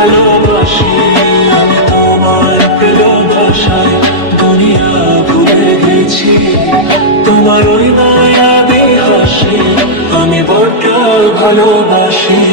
ভালোবাসি, আমি তোমার প্রিয় ভাষায় দুনিয়া ভুলে গেছি। তোমার ওই মায়াবী হাসি আমি বড্ড ভালোবাসি।